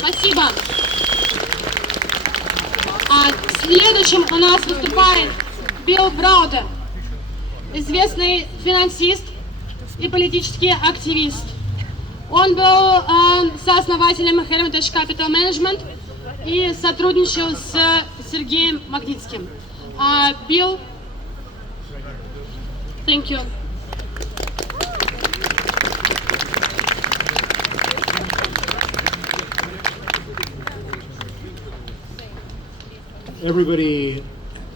Спасибо. Следующим у нас выступает Browder, известный финансист и политический активист. Он был сооснователем Hermitage Capital Management и сотрудничал с Сергеем Магнитским. Bill, thank you. Everybody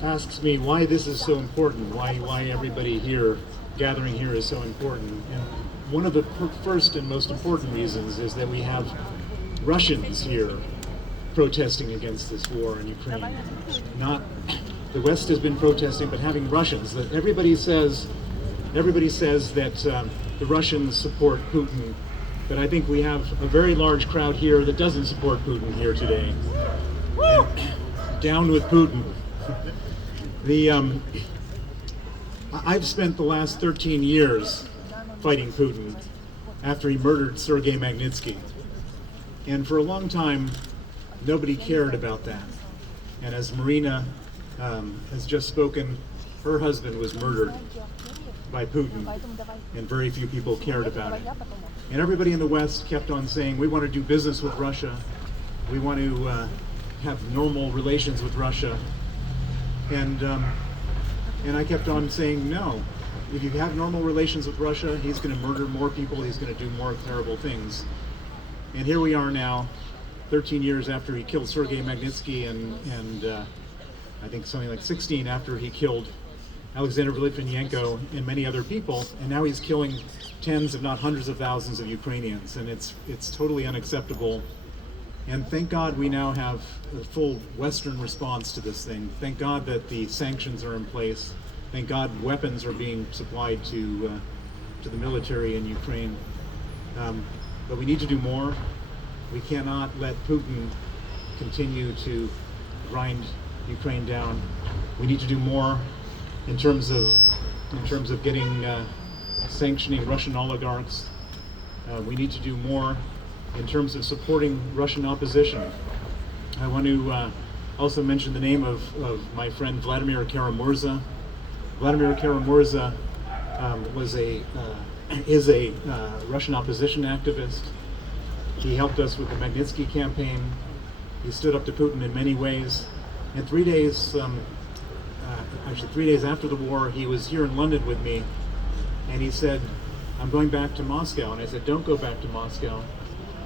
asks me why this is so important, why everybody here, gathering here is so important. And one of the first and most important reasons is that we have Russians here protesting against this war in Ukraine. Not the West has been protesting, but having Russians. That everybody says that the Russians support Putin, but I think we have a very large crowd here that doesn't support Putin here today. Down with Putin. I've spent the last 13 years fighting Putin after he murdered Sergei Magnitsky. And for a long time, nobody cared about that. And as Marina has just spoken, her husband was murdered by Putin, and very few people cared about it. And everybody in the West kept on saying, we want to do business with Russia. We want to have normal relations with Russia. And I kept on saying, no. If you have normal relations with Russia, he's going to murder more people, he's going to do more terrible things. And here we are now, 13 years after he killed Sergei Magnitsky, and I think something like 16 after he killed Alexander Litvinenko and many other people, and now he's killing tens, if not hundreds of thousands of Ukrainians, and it's totally unacceptable. And thank God we now have a full Western response to this thing. Thank God that the sanctions are in place. Thank God weapons are being supplied to the military in Ukraine. But we need to do more. We cannot let Putin continue to grind Ukraine down. We need to do more in terms of getting sanctioning Russian oligarchs. We need to do more in terms of supporting Russian opposition. I want to also mention the name of my friend Vladimir Karamurza. Vladimir Karamurza is a Russian opposition activist. He helped us with the Magnitsky campaign. He stood up to Putin in many ways. And 3 days, actually 3 days after the war, he was here in London with me, and he said, I'm going back to Moscow. And I said, don't go back to Moscow.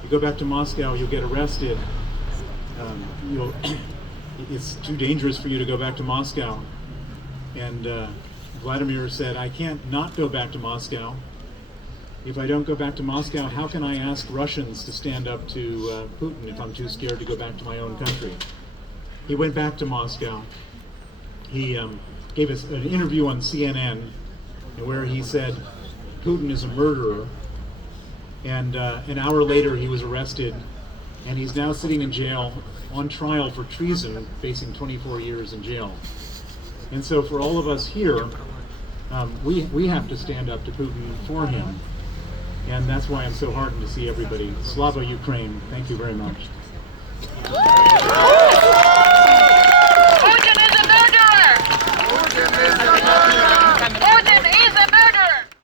You go back to Moscow, you'll get arrested. It's too dangerous for you to go back to Moscow. And Vladimir said, I can't not go back to Moscow. If I don't go back to Moscow, how can I ask Russians to stand up to Putin if I'm too scared to go back to my own country? He went back to Moscow. He gave us an interview on CNN where he said, Putin is a murderer. And an hour later, he was arrested, and he's now sitting in jail on trial for treason, facing 24 years in jail. And so for all of us here, we have to stand up to Putin for him. And that's why I'm so heartened to see everybody. Slava Ukraine. Thank you very much.